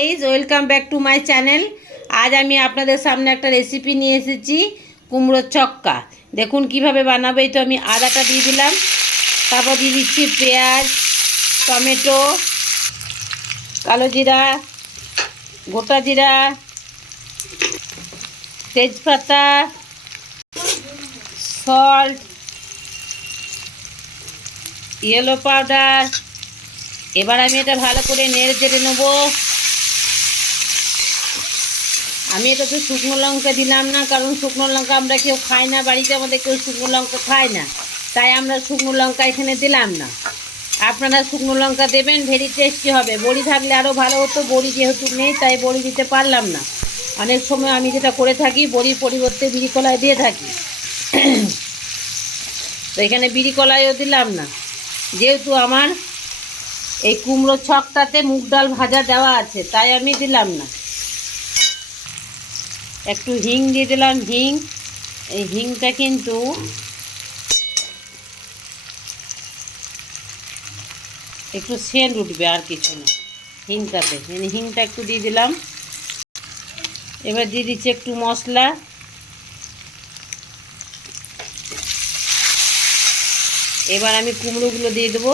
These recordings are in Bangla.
Guys welcome back to my channel আজ আমি আপনাদের সামনে একটা রেসিপি নিয়ে এসেছি, কুমড়োর চক্কা দেখুন কীভাবে বানাবো তো আমি আদাটা দিয়ে দিলাম। তারপর দিয়ে দিচ্ছি পেঁয়াজ, টমেটো, কালো জিরা, গোটা জিরা, তেজপাতা সল্ট ইয়েলো পাউডার এবার আমি এটা ভালো করে নেড়ে চেড়ে নেব। আমি এটা তো শুকনো লঙ্কা দিলাম না, কারণ শুকনো লঙ্কা আমরা কেউ খাই না, বাড়িতে আমাদের কেউ শুকনো লঙ্কা খায় না। তাই আমরা শুকনো লঙ্কা এখানে দিলাম না। আপনারা শুকনো লঙ্কা দেবেন, ভেরি টেস্টি হবে। বড়ি থাকলে আরও ভালো হতো, বড়ি যেহেতু নেই, তাই বড়ি দিতে পারলাম না। অনেক সময় আমি যেটা করে থাকি, বড়ির পরিবর্তে বিড়ি কলায় দিয়ে থাকি। তো এখানে বিড়ি কলাইও দিলাম না। যেহেতু আমার এই কুমড়ো ছকটাতে মুগ ডাল ভাজা দেওয়া আছে, তাই আমি দিলাম না। একটু হিং দিয়ে দিলাম, হিং। এই হিংটা কিন্তু একটু সেন্ট উঠবে আর কিছু না, হিংটাতে। মানে হিংটা একটু দিয়ে দিলাম। এবার দিয়ে দিচ্ছি একটু মশলা। এবার আমি কুমড়োগুলো দিয়ে দেবো।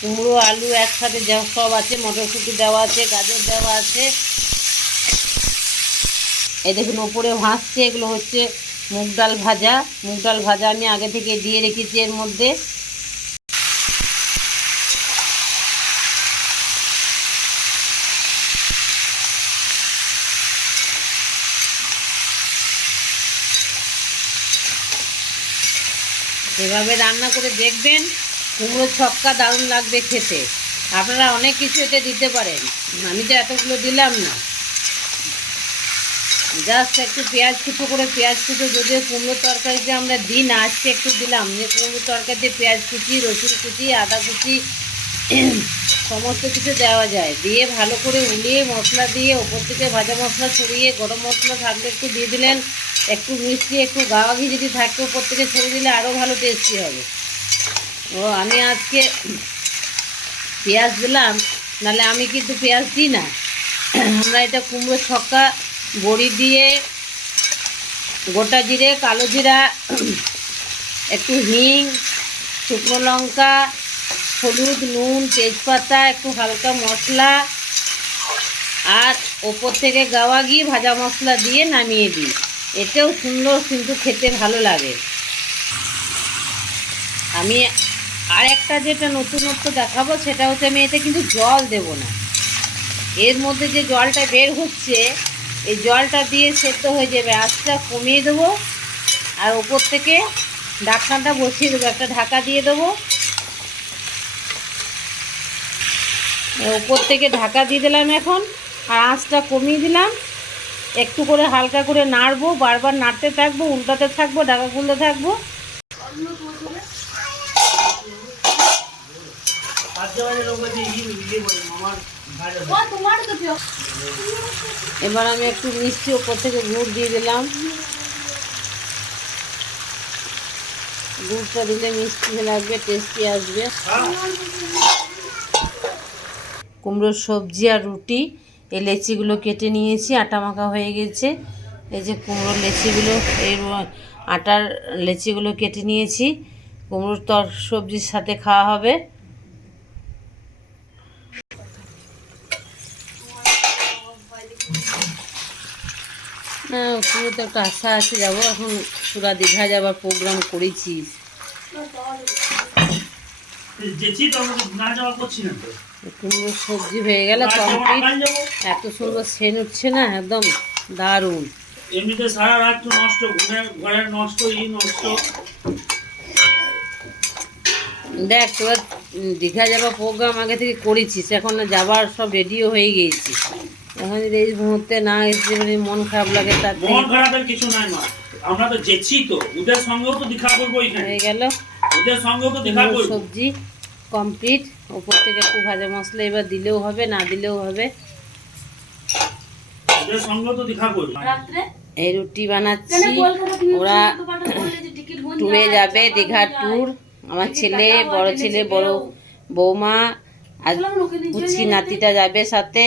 কুমড়ো, আলু একসাথে যা সব আছে, মটরশুঁটি দেওয়া আছে, গাজর দেওয়া আছে। এই দেখুন, ওপরে ভাসছে এগুলো হচ্ছে মুগ ডাল ভাজা। মুগ ডাল ভাজা আমি আগে থেকে দিয়ে রেখেছি এর মধ্যে। এভাবে রান্না করে দেখবেন কুমড়োর ছক্কা দারুণ লাগবে খেতে। আপনারা অনেক কিছু এতে দিতে পারেন। আমি তো এতগুলো দিলাম না। জাস্ট একটু পেঁয়াজ কুটো করে, পেঁয়াজ কুচো যদিও কুমড়ো তরকারিতে আমরা দিই না আজকে একটু দিলাম, যে কুমড়ো তরকারিতে পেঁয়াজ কুচি, রসুন কুচি, আদা কুচি, সমস্ত কিছু দেওয়া যায়। দিয়ে ভালো করে উলিয়ে মশলা দিয়ে ওপর থেকে ভাজা মশলা ছড়িয়ে, গরম মশলা থাকলে একটু দিয়ে দিলেন। একটু মিষ্টি, একটু গাওয়া ঘি যদি থাকে ওপর থেকে ছড়িয়ে দিলে আরও ভালো টেস্টি হবে। ও, আমি আজকে পেঁয়াজ দিলাম, নাহলে আমি কিন্তু পেঁয়াজ দিই না। আমরা এটা কুমড়ো ছক্কা বড়ি দিয়ে গোটা জিরে, কালো জিরা, একটু হিং, শুকনো লঙ্কা, হলুদ, নুন, তেজপাতা, একটু হালকা মশলা, আর ওপর থেকে গাওয়া ঘি, ভাজা মশলা দিয়ে নামিয়ে দিই। এতেও সুন্দর কিন্তু খেতে ভালো লাগে। আমি আর একটা যেটা নতুনত্ব দেখাবো, সেটা হচ্ছে আমি এতে কিন্তু জল দেব না। এর মধ্যে যে জলটা বের হচ্ছে এই জলটা দিয়ে সেদ্ধ হয়ে যাবে। আঁচটা কমিয়ে দেবো। আর ওপর থেকে ঢাকনাটা বসিয়ে দেবো। একটা ঢাকা দিয়ে দেবো। ওপর থেকে ঢাকা দিয়ে দিলাম এখন। আর আঁচটা কমিয়ে দিলাম। একটু করে হালকা করে নাড়বো। বারবার নাড়তে থাকব, উল্টাতে থাকব ঢাকা খুলতে থাকব। এবার আমি একটু মিষ্টি ওপর থেকে গুড় দিয়ে দিলাম। গুড়টা দিলে মিষ্টি লাগবে টেস্টি আসবে। কুমড়োর সবজি আর রুটি, এই লেচিগুলো কেটে নিয়েছি, আটা মাখা হয়ে গেছে। এই যে কুমড়োর লেচিগুলো, এই আটার লেচিগুলো কেটে নিয়েছি। কুমড়োর তর সবজির সাথে খাওয়া হবে। পুরো তো একটা আশা আছে যাব। এখন পুরা দীঘা যাবার প্রোগ্রাম করেছি। যেছি তো আমরা না যাওয়া করছি না তো। কুমড়োর সবজি হয়ে গেলে কমপ্লিট এত সুন্দর সেন উঠছে না একদম দারুণ। এমনিতে সারা রাত নষ্ট ঘরের নষ্ট ই নষ্ট। দেখ তোরা দীঘা যাবার প্রোগ্রাম আগে থেকে করেছিস এখন যাবার সব রেডিও হয়ে গিয়েছি। এখন যদি এই মুহূর্তে না এসে মানে মন খারাপ লাগে তার মন খারাপের কিছু নাই মা। আমরা তো যেছি তো ওদের সঙ্গেও তো দেখা করব এখানে। হয়ে গেল। ওদের সঙ্গেও তো দেখা করব। সবজি কমপ্লিট ওপর থেকে একটু ভাজা মশলা এবার দিলেও হবে না দিলেও হবে। ওদের সঙ্গেও তো দেখা করব। এই রুটি বানাচ্ছি। ওরা ট্যুরে যাবে দীঘার ট্যুর আমার ছেলে বড় ছেলে বড় বৌমা আর পুচকি নাতিটা যাবে সাথে।